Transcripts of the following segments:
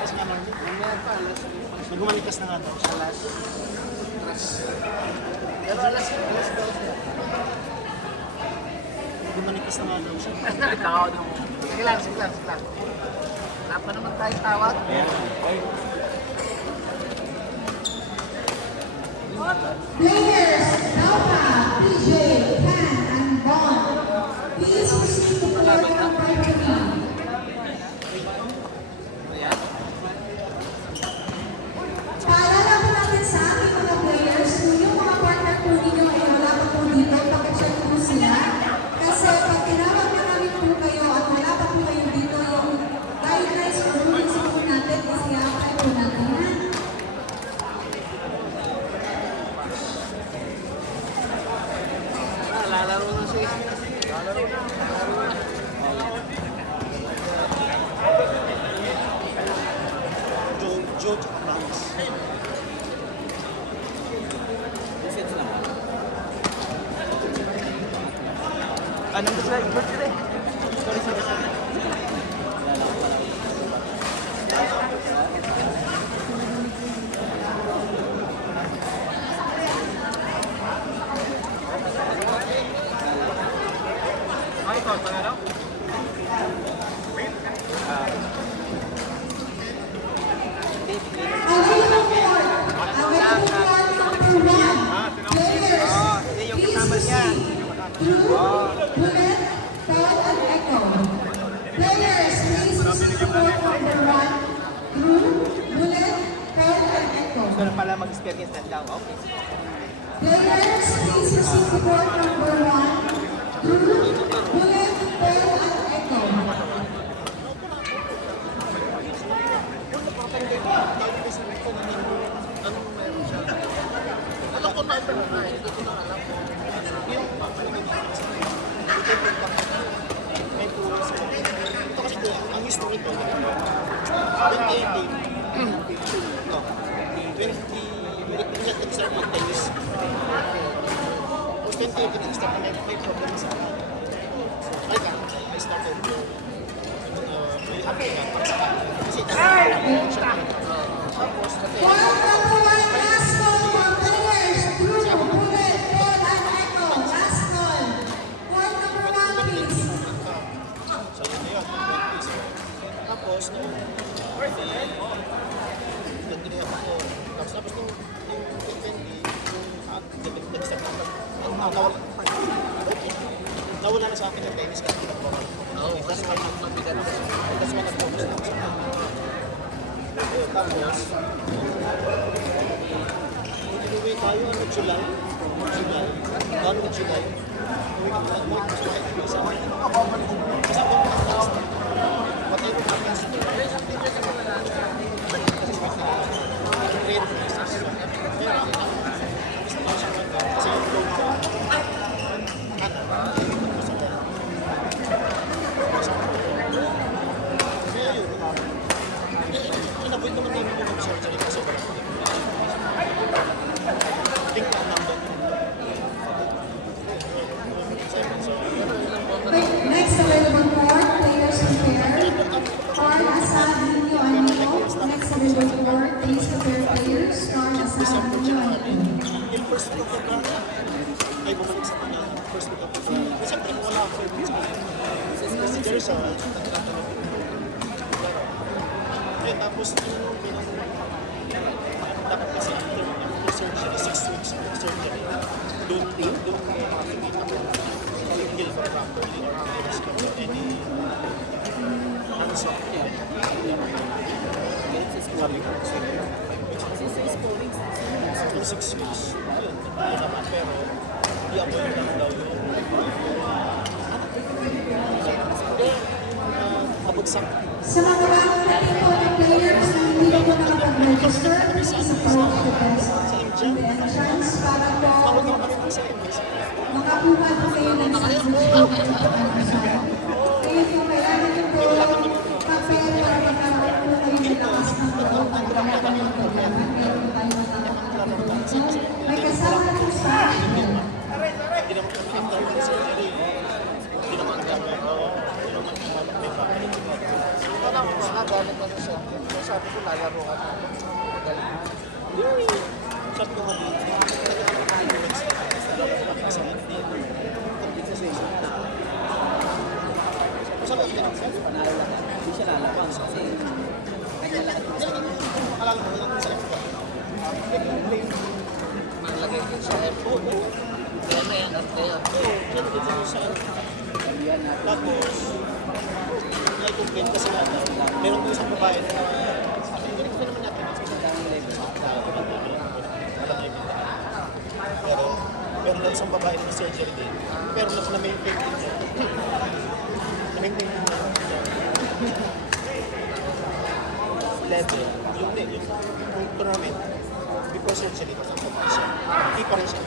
Kasi nga Marvin. Mamaya pa, alas. Nagumalikas na nga daw siya. Alas. Pero alas 12. Nagumalikas na nga daw siya. Tao na mo. Sige lang. Wala pa naman tayong tawag. Players, Alpha, PJ, Pan, and Bond. Please proceed to clear the microphone. Paalala po natin sa ating mga players, kung yung mga partner po ninyo ay wala pa po dito, pakicheck po sila. Kasi pag tinawag na namin po kayo at wala pa po kayo dito, yung guidelines o rules po natin, kasi apply po natin. Lalaro na siya. Joe tsaka Francis. Anong gusto na? Sorry. Pero pala mag-experience na daw, okay. Players, please proceed to board number 1. Bullet, Pearl, and Echo. Alam ko na ito na. Hindi ko na alam. Ito kasi ang history ko. 2018. No. 20 nag-start mag-tennis. Tapos 2018 nag-start na may problem sa akin. I started may happy na. Kasi tapos Board number 1, last call for players. Blue, Bullet, Pearl, and Echo. Last call. Board number 1, please. so yun na yun. 20s. Tapos nung nag-grab ako. Tapos nung 2020, nag-start ako. Nawala na sa akin ng tennis kasi Oo, kasi mabigat. that's why nag-focus na ako sa tapos, uwi tayo, July. Gano'n July. Uwi ko lang, July. Kasi ako mag-last. Patay ko mag-last. Kasi yung flow ko, kaya yun, in-avoid naman namin yung mag-surgery kasi wala ko. Think lang number. Next available board, players prepare. Carl Asad, Nino, and Nico. Next available board, please prepare players. Carl Asad, December Nino, tsaka and Nico. yung first week of February, ay bumalik sa kanya, first week of February. Kasi siyempre wala ako sa kanya. Kasi there's a nagtatanong. Eh, tapos yung dapat kasi after yung surgery, 6 weeks of surgery, doon makakikita ko yung heal for properly or any unsolved. Sabi ko, after 6 weeks, yun, hindi naman, pero i-avoid lang daw yun. Abagsak. Sa mga bagong natin po ng players na hindi pa po nakapag-register, please approach the desk in the entrance para po Tawag naman kami sa MS. makakuha po kayo ng certificate at pag-anasan. Kaya po kailangan niyo po papel para magkaroon po kayo ng lakas ng loob at kailangan niyo po kailangan meron po tayo matapos. May kasama na po sa akin. Hindi naman kami after the surgery. Hindi naman kami, hindi naman kami may family. Ito lang, nakagamit na siya. So, sabi ko, lalaro ka na. Magaling. Sabi ko nga dito, kasi hindi. Sabi ko, Panalo lang. Hindi siya lalabang kasi kanya lahat yung sa alala mo, yung sa F1. Malagay din sa F4. Kaya na yan, at kaya. Oo, kaya din sa kalian natin. Tapos, nai-complain kasi nga daw, meron po isang babae na sabi, hindi ko naman natin sa isang level sa pero meron lang isang babae na surgery din. Pero na-maintain din niya. Na-maintain din niya. Level. Yung tournament, before surgery, kasama pa siya. Hindi pa rin siya.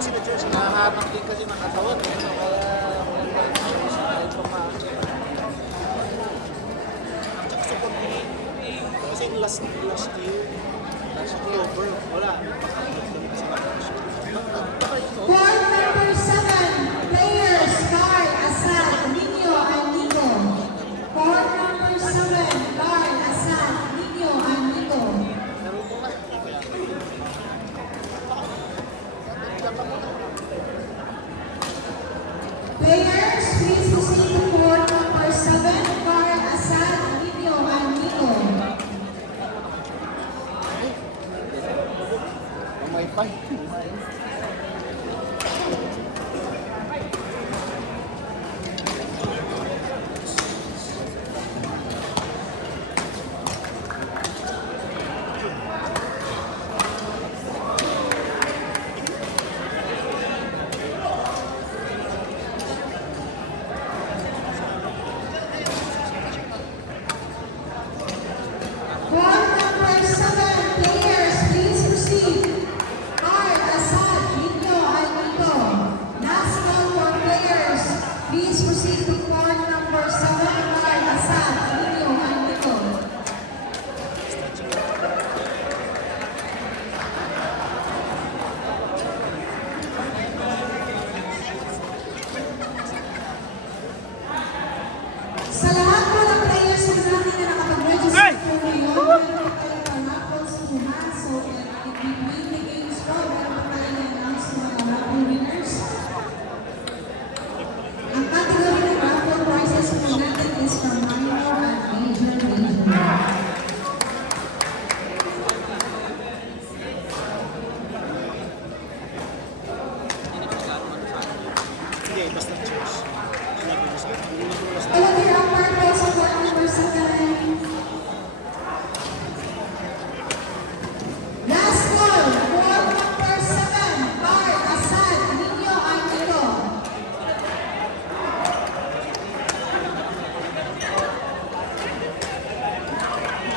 Sila George, Nahahabang din kasi ng katawan. Kaya walang ayos kahit pa ma-check. tsaka support din. Kasi yung last year, October, wala. Court number 7, players Carl Asad, Nino Anigo. Court number 7, Carl Asad, Nino Anigo. Players, please proceed to court number 7, Carl Asad, Nino Anigo. May fight.